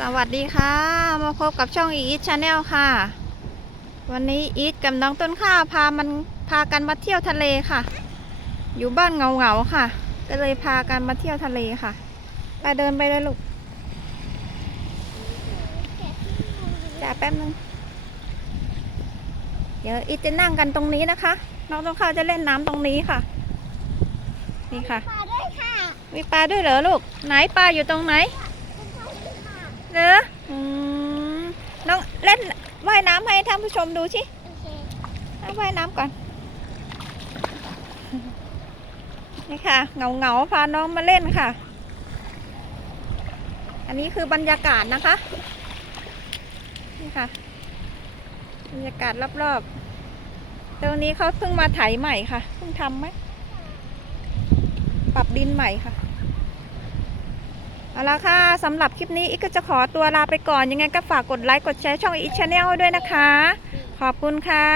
สวัสดีค่ะ มาพบกับช่องอีทชาแนลค่ะ วันนี้อีทกับน้องต้นข้าวพามันพากันมาเที่ยวทะเลค่ะ อยู่บ้านเงาเงาๆค่ะ ก็เลยพากันมาเที่ยวทะเลค่ะ ไปเดินไปเลยลูกจ่าแป๊บนึง เดี๋ยวอีทจะนั่งกันตรงนี้นะคะ น้องต้นข้าวจะเล่นน้ำตรงนี้ค่ะ นี่ค่ะปลาด้วยค่ะมีปลาด้วยเหรอลูก ไหนปลาอยู่ตรงไหน เป็นปลาด้วยค่ะ เหรออืมน้องเล่นว่ายน้ำให้ท่านผู้ชมดูสิโอเคเอาว่ายน้ำก่อน นี่ค่ะเงาเงาๆพาน้องมาเล่นค่ะ อันนี้คือบรรยากาศนะคะ นี่ค่ะ บรรยากาศรอบๆ ตรงนี้เขาเพิ่งมาไถใหม่ค่ะ เพิ่งทำไหม ปรับดินใหม่ค่ะ เอาละค่ะสำหรับคลิปนี้อีกก็จะขอตัวลาไปก่อนยังไงก็ฝากกดไลค์กดแชร์ช่องอีชแนลด้วยนะคะ ขอบคุณค่ะ